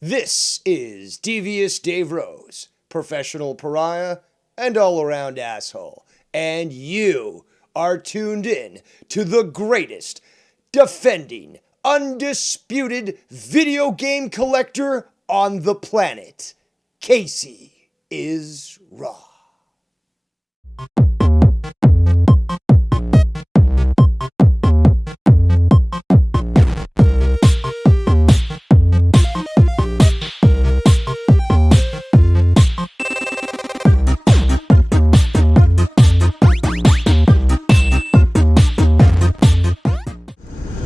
This is Devious Dave Rose, professional pariah and all around asshole. And you are tuned in to the greatest, defending, undisputed video game collector on the planet. Casey is Raw.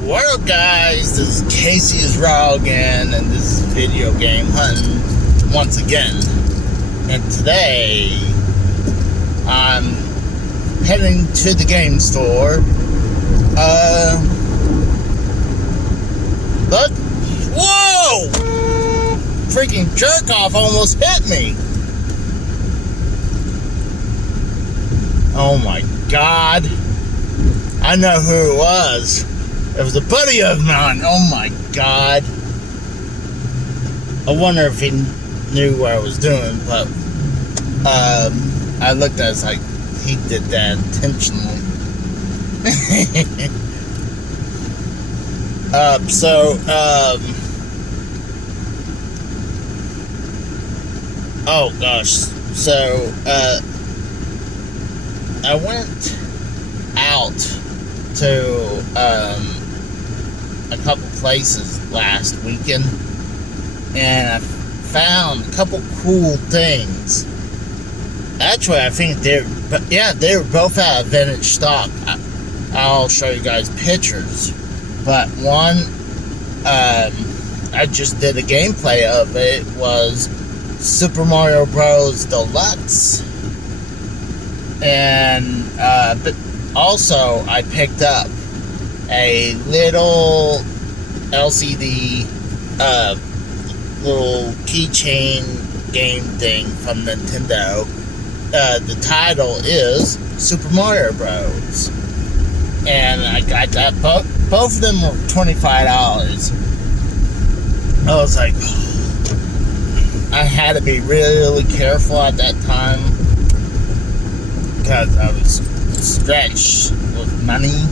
Well, guys, this is Casey is Raw again, and this is Video Game Hunting once again. And today, I'm heading to the game store. Look, whoa! Freaking jerk off almost hit me. Oh my God. I know who it was. It was a buddy of mine. Oh my God. I wonder if he knew what I was doing, but I looked at it, it's like he did that intentionally. Oh gosh. So, I went out to, a couple places last weekend, and I found a couple cool things. Actually, I think they were both out of vintage stock. I'll show you guys pictures, but one, I just did a gameplay of it, was Super Mario Bros. Deluxe, and but also I picked up a little LCD little keychain game thing from Nintendo. The title is Super Mario Bros. And I got that. Both of them were $25. I was like, I had to be really careful at that time because I was stretched with money.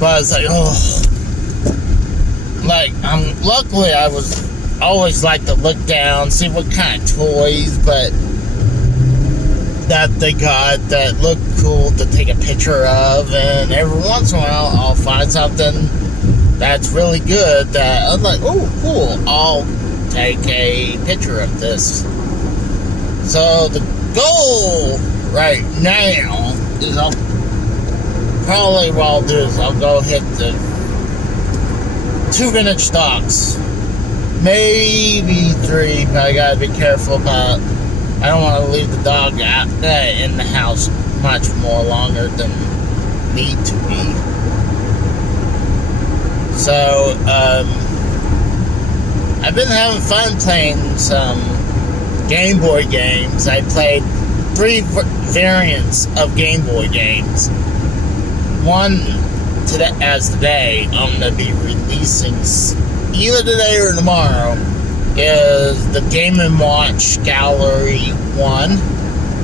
But I was like, luckily I was always like to look down, see what kind of toys, but that they got that look cool to take a picture of, and every once in a while I'll find something that's really good that I'm like, oh, cool, I'll take a picture of this. So the goal right now is probably what I'll do is I'll go hit the 2 vintage stocks, maybe 3, but I gotta be careful about, I don't want to leave the dog out in the house much more longer than need to be. So, I've been having fun playing some Game Boy games. I played 3 variants of Game Boy games. One today, I'm going to be releasing either today or tomorrow, is the Game & Watch Gallery 1.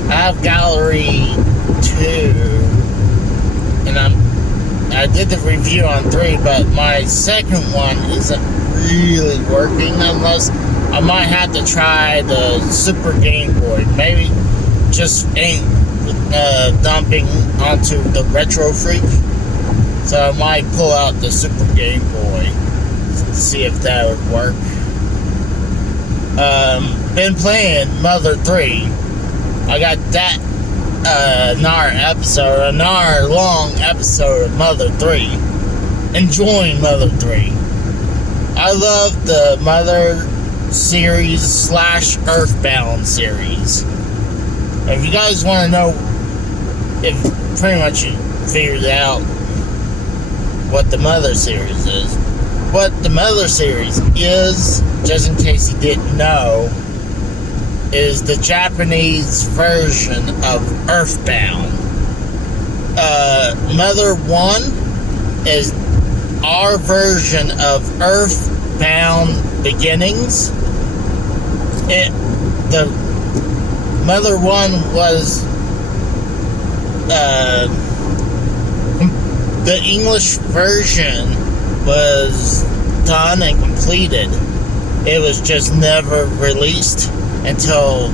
I have Gallery 2, and I did the review on 3, but my second one isn't really working, unless I might have to try the Super Game Boy. Maybe just ain't dumping onto the Retro Freak, so I might pull out the Super Game Boy to see if that would work. Been playing Mother 3. I got that an hour long episode of Mother 3. Enjoying Mother 3. I love the Mother series / Earthbound series. If you guys want to know, if pretty much you figured out what the Mother series is. What the Mother series is, just in case you didn't know, is the Japanese version of Earthbound. Mother 1 is our version of Earth Earthbound Beginnings. The Mother one was the English version was done and completed. It was just never released until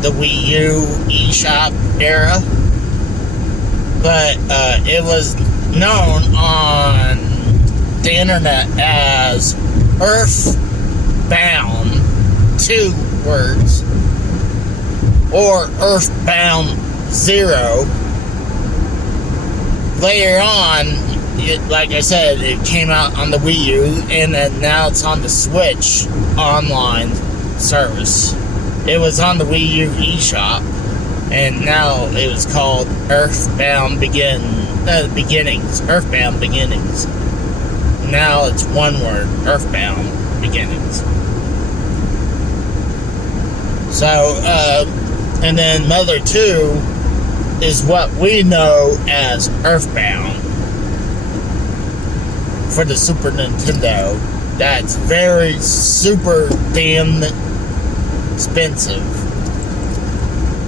the Wii U eShop era. But it was known on the internet as Earthbound, 2 words, or Earthbound 0. Later on, like I said, it came out on the Wii U, and then now it's on the Switch online service. It was on the Wii U eShop, and now it was called Earthbound Beginnings. Earthbound Beginnings. Now it's one word, Earthbound Beginnings. So, and then Mother 2 is what we know as Earthbound for the Super Nintendo. That's very super damn expensive.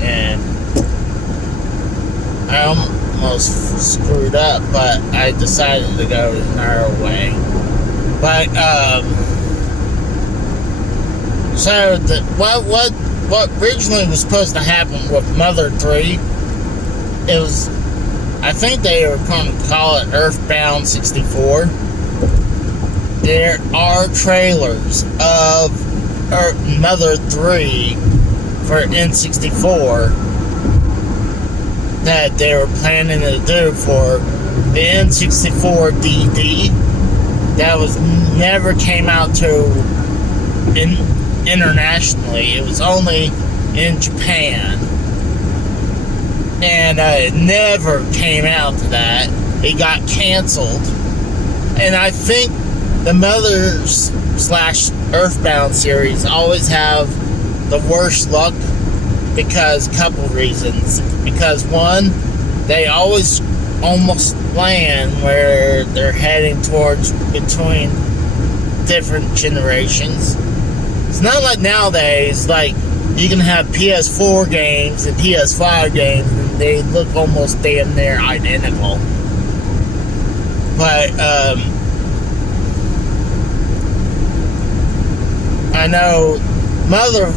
And I almost screwed up, but I decided to go the narrow way. But so what originally was supposed to happen with Mother 3, it was, I think they were going to call it Earthbound 64. There are trailers of Mother 3 for N64 that they were planning to do for the N64 DD. That was never came out to internationally. It was only in Japan, and it never came out to that. It got canceled, and I think the Mother's / Earthbound series always have the worst luck because couple reasons. Because one, they always almost land where they're heading towards between different generations. It's not like nowadays, like you can have PS4 games and PS5 games and they look almost damn near identical. But I know Mother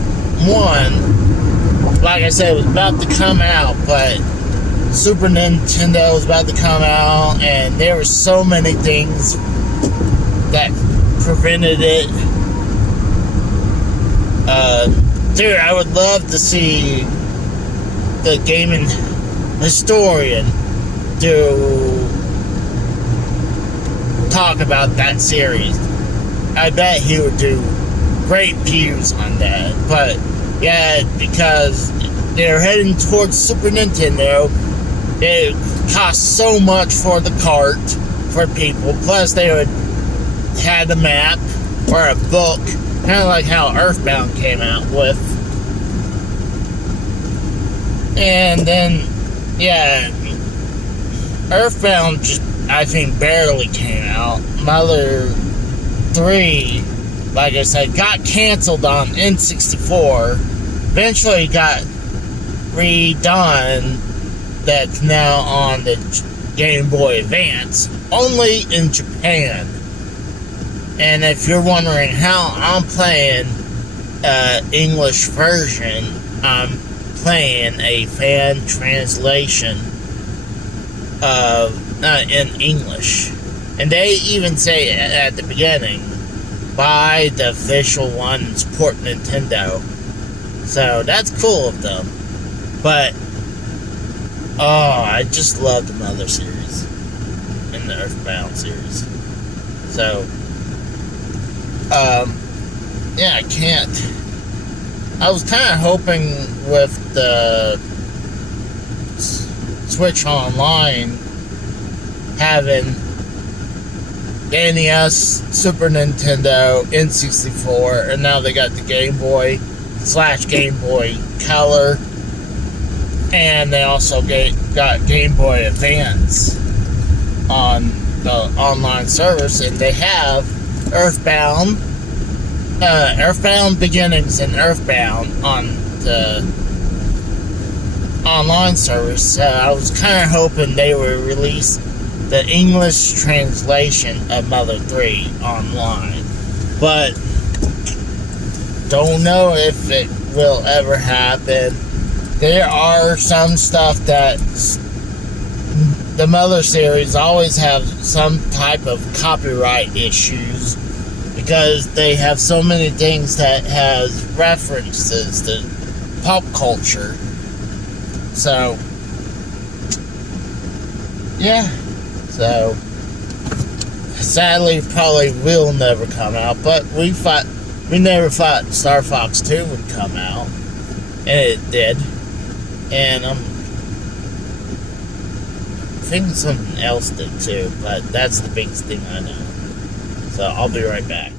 1, like I said, was about to come out, but Super Nintendo was about to come out, and there were so many things that prevented it. Dude, I would love to see the gaming historian talk about that series. I bet he would do great views on that. But yeah, because they're heading towards Super Nintendo, it costs so much for the cart for people. Plus, they would had a map or a book, kind of like how Earthbound came out with. And then, yeah, Earthbound just, I think, barely came out. Mother 3, like I said, got canceled on N64. Eventually got redone. That's now on the Game Boy Advance, only in Japan. And if you're wondering how I'm playing English version, I'm playing a fan translation in English. And they even say at the beginning, buy the official one and support Nintendo. So that's cool of them. But I just love the Mother series and the Earthbound series. So yeah, I can't. I was kind of hoping with the Switch Online having NES, Super Nintendo, N64, and now they got the Game Boy / Game Boy Color, and they also got Game Boy Advance on the online service, and they have Earthbound, Earthbound Beginnings and Earthbound on the online service. I was kind of hoping they would release the English translation of Mother 3 online, but don't know if it will ever happen. There are some stuff that the Mother series always have some type of copyright issues because they have so many things that has references to pop culture. So, yeah. So, sadly, probably will never come out. But we never thought Star Fox 2 would come out, and it did. And I'm thinking something else did too, but that's the biggest thing I know. So I'll be right back.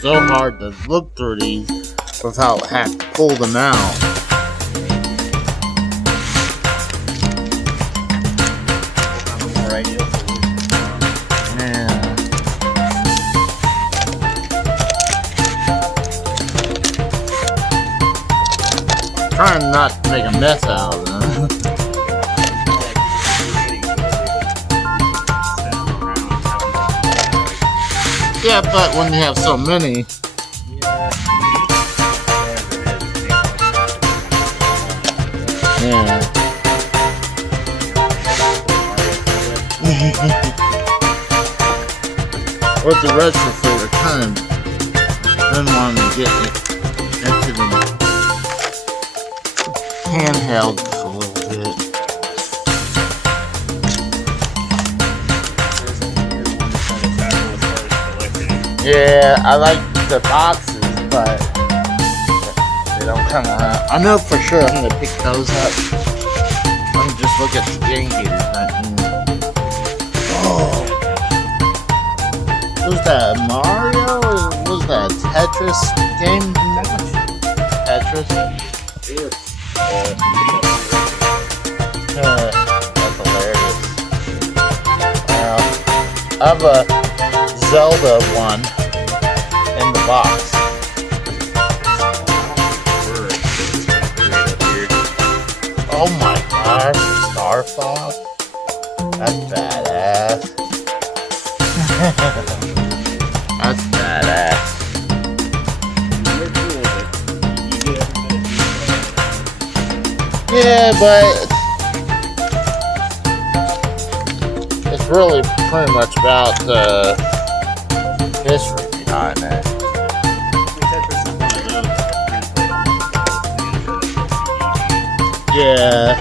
so hard to look through these without having to pull them out. Yeah. Trying not to make a mess out of them. Yeah, but when you have so many. Yeah. With the retrofit, I kind of didn't want to get it into the handheld a little bit. Yeah, I like the boxes, but they don't come out. I know for sure I'm gonna pick those up. Let me just look at the game gears right here. Oh, was that Mario or was that Tetris game? Tetris. That's hilarious. I have a Zelda one in the box. Oh my gosh, Star Fox? That's badass. That's badass. Yeah, but it's really pretty much about the history behind it. Yeah.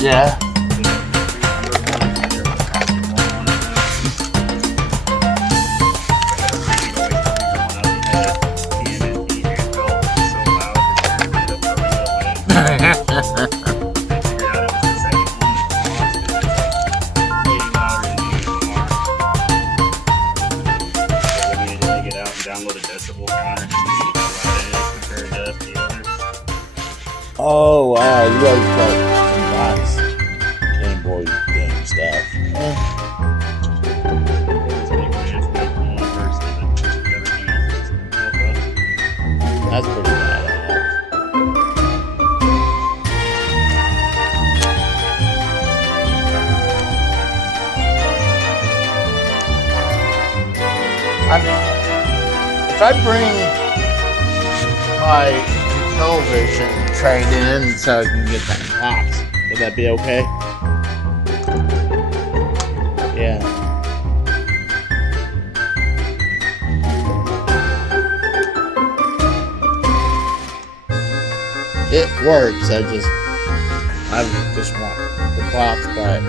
Yeah. Oh wow, you guys got some nice Game Boy game stuff. That's pretty badass. If I bring my television trade in so I can get that box, would that be okay? Yeah. It works, I just want the box back.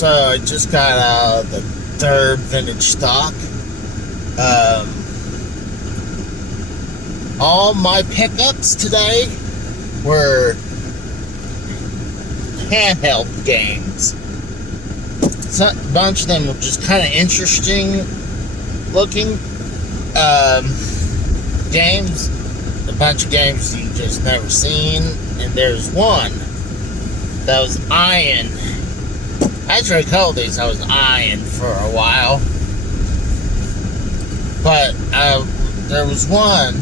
So I just got out of the third vintage stock. All my pickups today were handheld games. A bunch of them were just kind of interesting looking games. A bunch of games you just never seen. And there's one that was eyeing. Actually, I called these I was eyeing for a while. But there was one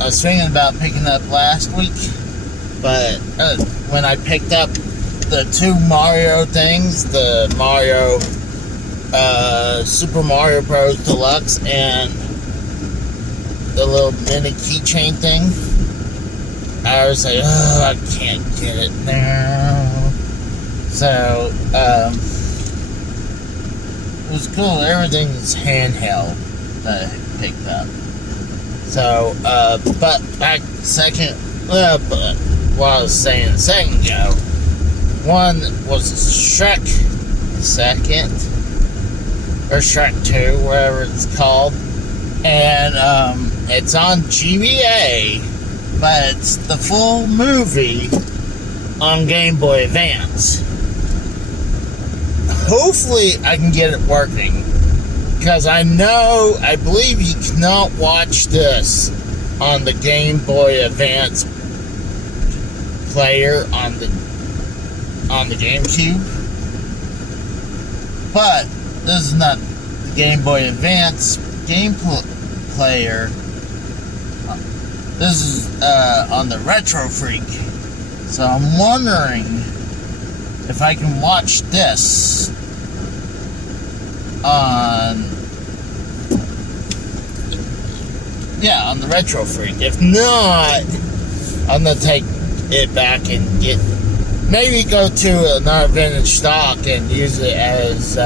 I was thinking about picking up last week. But when I picked up the two Mario things, the Mario Super Mario Bros. Deluxe and the little mini keychain thing, I was like, oh, I can't get it now. So, it was cool. Everything's handheld that I picked up. So, but back but what I was saying a second ago, one was Shrek second, or Shrek 2, whatever it's called, and it's on GBA, but it's the full movie on Game Boy Advance. Hopefully I can get it working, because I believe you cannot watch this on the Game Boy Advance player on the GameCube. But this is not the Game Boy Advance game player. This is on the Retro Freak. So I'm wondering if I can watch this on the Retro Freak. If not, I'm gonna take it back and maybe go to another vintage stock and use it as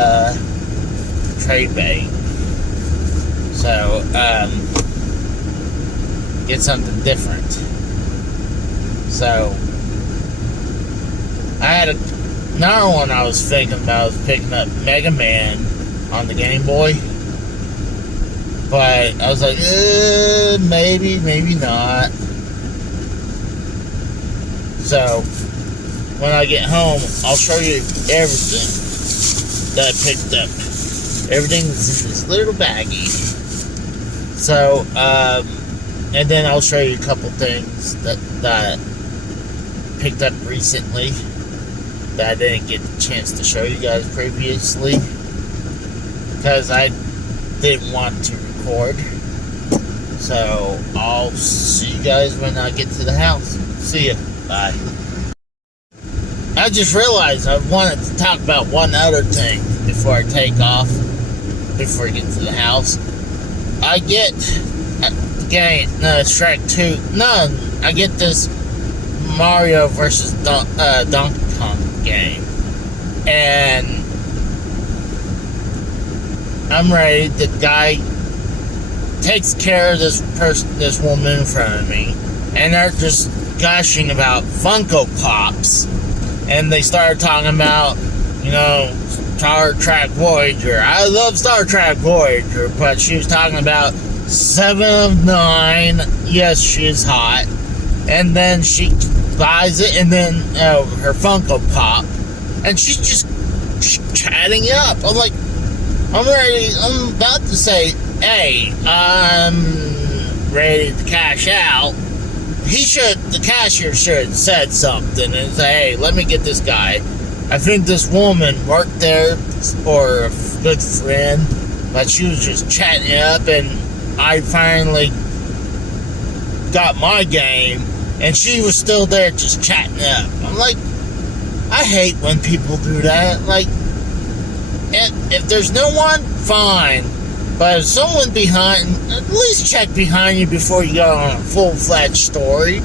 trade bait. So get something different. So I had another one I was thinking about. I was picking up Mega Man on the Game Boy, but I was like, maybe not. So when I get home, I'll show you everything that I picked up. Everything's in this little baggie. So, and then I'll show you a couple things that I picked up recently that I didn't get the chance to show you guys previously, because I didn't want to record. So I'll see you guys when I get to the house. See ya. Bye. I just realized I wanted to talk about one other thing before I take off, before I get to the house. I get Shrek 2. No, I get this Mario versus Donkey Kong game, and I'm ready. The guy takes care of this woman in front of me, and they're just gushing about Funko Pops, and they started talking about, Star Trek Voyager. I love Star Trek Voyager, but she was talking about 7 of 9. Yes, she is hot. And then she buys it, and then her Funko Pop, and she's just chatting it up. I'm like, I'm about to say, hey, I'm ready to cash out. The cashier should have said something and say, hey, let me get this guy. I think this woman worked there for a good friend, but she was just chatting it up, and I finally got my game, and she was still there just chatting it up. I'm like, I hate when people do that. Like, if there's no one, fine. But if someone behind, at least check behind you before you go on a full-fledged story.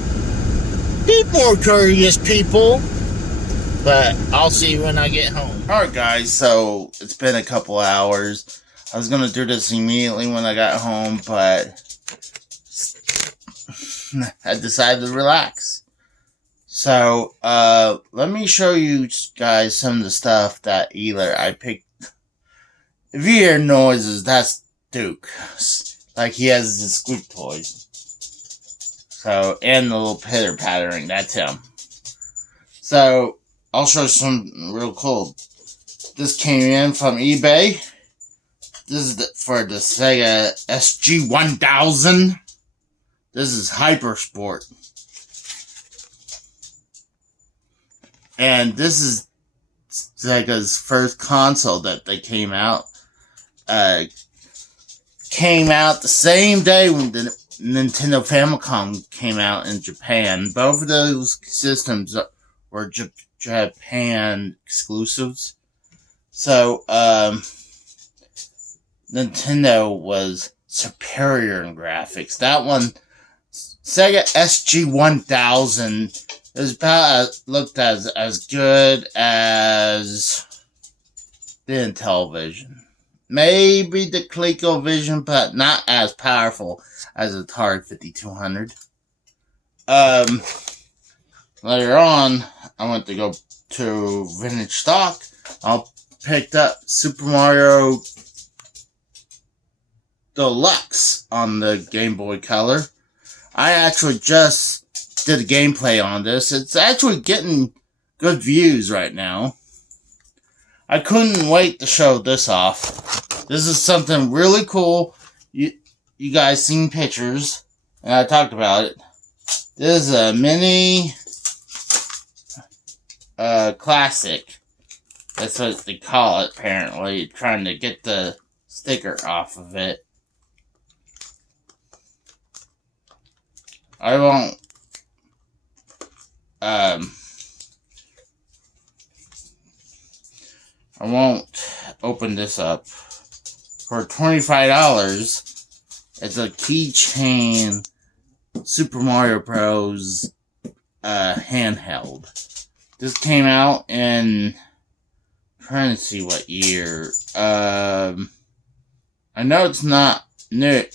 Be more courteous, people. But I'll see you when I get home. Alright, guys, so it's been a couple hours. I was going to do this immediately when I got home, but I decided to relax. So, let me show you guys some of the stuff that either I picked. If you hear noises, that's Duke. Like, he has his squeak toys. So, and the little pitter pattering, that's him. So, I'll show you some real cool. This came in from eBay. This is for the Sega SG-1000. This is Hypersport. And this is Sega's first console that they came out. Came out the same day when the Nintendo Famicom came out in Japan. Both of those systems were Japan exclusives. So, Nintendo was superior in graphics. That one, Sega SG-1000, is about looked as good as the Intellivision. Maybe the ColecoVision, but not as powerful as the Atari 5200. Later on, I went to go to Vintage Stock. I picked up Super Mario Deluxe on the Game Boy Color. I actually just did a gameplay on this. It's actually getting good views right now. I couldn't wait to show this off. This is something really cool. You guys seen pictures, and I talked about it. This is a mini classic. That's what they call it, apparently. Trying to get the sticker off of it. I won't open this up. For $25, it's a keychain Super Mario Bros. Handheld. This came out in, I'm trying to see what year. I know it's not new,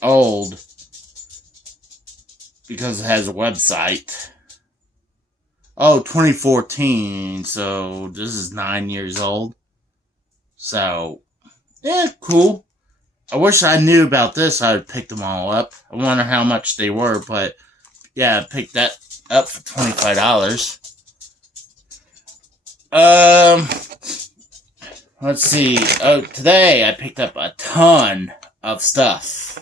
old, because it has a website. Oh, 2014, so this is 9 years old. So, yeah, cool. I wish I knew about this. I would pick them all up. I wonder how much they were, but yeah, I picked that up for $25. Let's see. Oh, today I picked up a ton of stuff.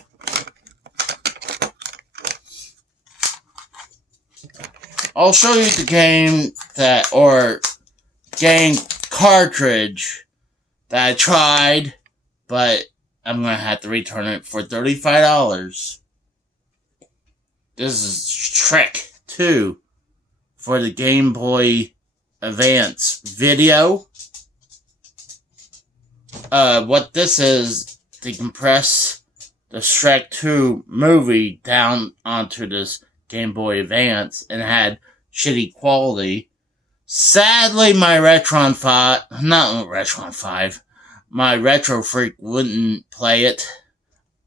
I'll show you the game game cartridge that I tried, but I'm going to have to return it for $35. This is Shrek 2 for the Game Boy Advance video. What this is, to compress the Shrek 2 movie down onto this Game Boy Advance, and it had shitty quality. Sadly, my Retron 5, my Retro Freak wouldn't play it.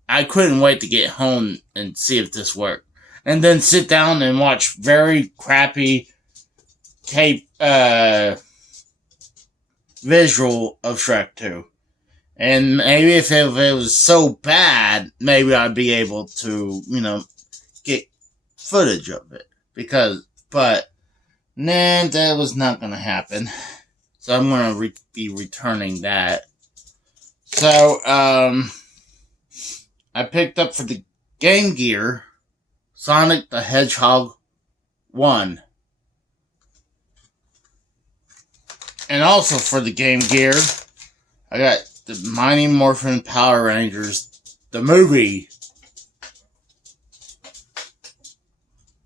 I couldn't wait to get home and see if this worked. And then sit down and watch very crappy tape, visual of Shrek 2. And maybe if it was so bad, maybe I'd be able to, get footage of it. But, nah, that was not going to happen. So I'm going to be returning that. So, I picked up for the Game Gear, Sonic the Hedgehog 1. And also for the Game Gear, I got the Mighty Morphin Power Rangers, the movie.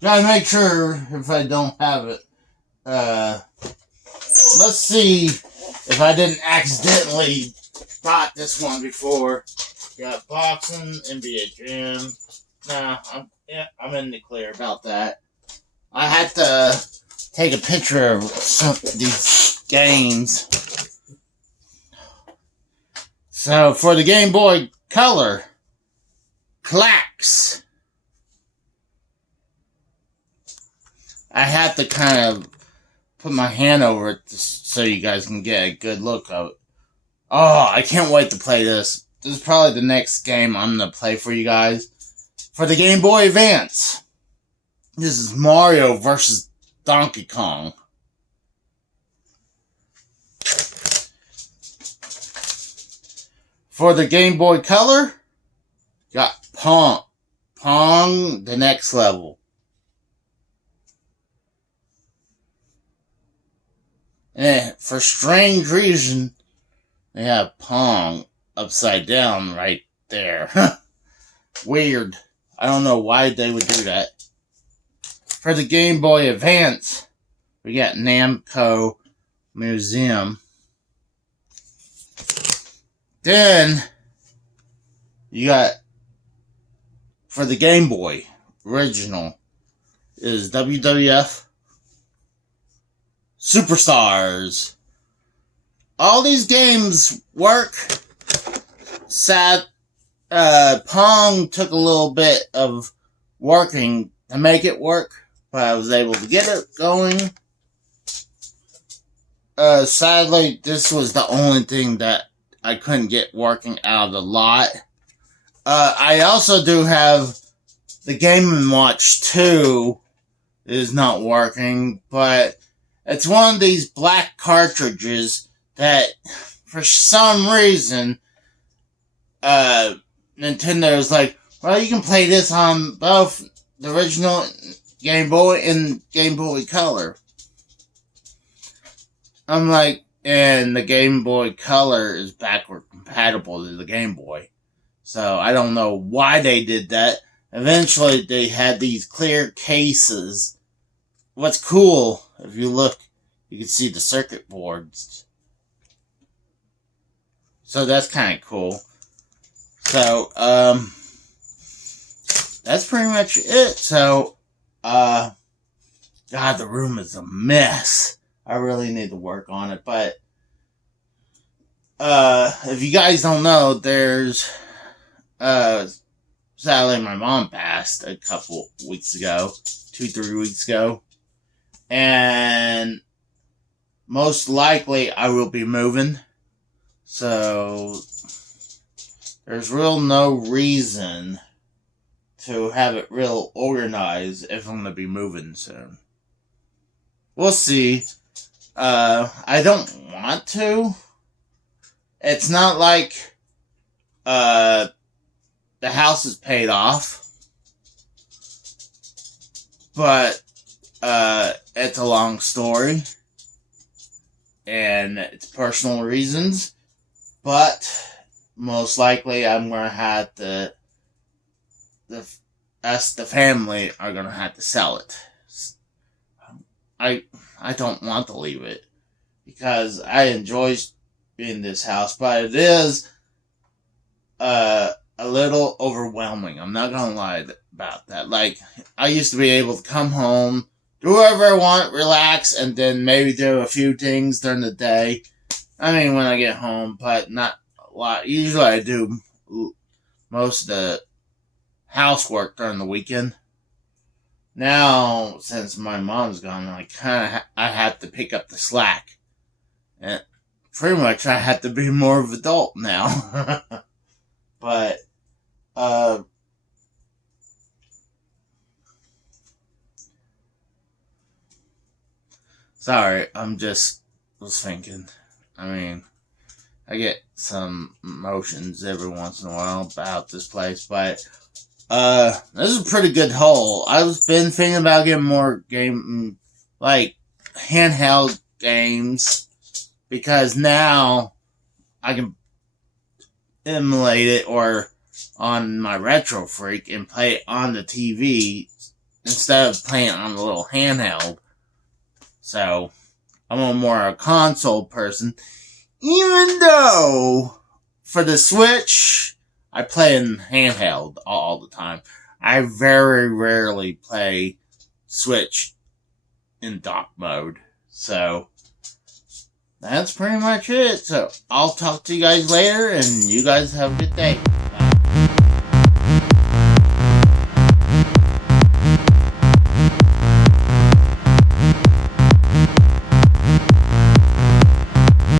Gotta make sure if I don't have it. Let's see if I didn't accidentally bought this one before. Got boxing, NBA Jam. Nah, I'm in the clear about that. I had to take a picture of some of these games. So for the Game Boy Color, Klax. I have to kind of put my hand over it so you guys can get a good look of it. Oh, I can't wait to play this. This is probably the next game I'm going to play for you guys. For the Game Boy Advance. This is Mario vs. Donkey Kong. For the Game Boy Color, got Pong. Pong, the next level. And for strange reason, they have Pong upside down right there. Weird. I don't know why they would do that. For the Game Boy Advance, we got Namco Museum. Then, you got, for the Game Boy original, is WWF Superstars. All these games work. Sad, Pong took a little bit of working to make it work, but I was able to get it going. Sadly, this was the only thing that I couldn't get working out of the lot. I also do have the Game & Watch 2 is not working, but it's one of these black cartridges that, for some reason, Nintendo's like, well, you can play this on both the original Game Boy and Game Boy Color. I'm like, and the Game Boy Color is backward compatible to the Game Boy. So I don't know why they did that. Eventually they had these clear cases. What's cool, if you look, you can see the circuit boards. So that's kind of cool. So, that's pretty much it. So, God, the room is a mess. I really need to work on it, but if you guys don't know, there's sadly my mom passed a couple weeks ago, 2-3 weeks ago, and most likely I will be moving, so there's real no reason to have it real organized if I'm gonna be moving soon. We'll see. I don't want to. It's not like, the house is paid off. But, it's a long story. And it's personal reasons. But, most likely I'm gonna have to, the family are gonna have to sell it. I don't want to leave it because I enjoy in this house, but it is a little overwhelming. I'm not gonna lie about that. Like, I used to be able to come home, do whatever I want, relax, and then maybe do a few things during the day. I mean, when I get home, but not a lot. Usually I do most of the housework during the weekend. Now, since my mom's gone, I have to pick up the slack. And pretty much I have to be more of an adult now. But, sorry, was thinking. I mean, I get some emotions every once in a while about this place, but this is a pretty good haul. I've been thinking about getting more handheld games, because now I can emulate it or on my Retro Freak and play it on the TV instead of playing it on the little handheld. So, I'm more a console person, even though for the Switch, I play in handheld all the time. I very rarely play Switch in dock mode. So, that's pretty much it. So, I'll talk to you guys later, and you guys have a good day.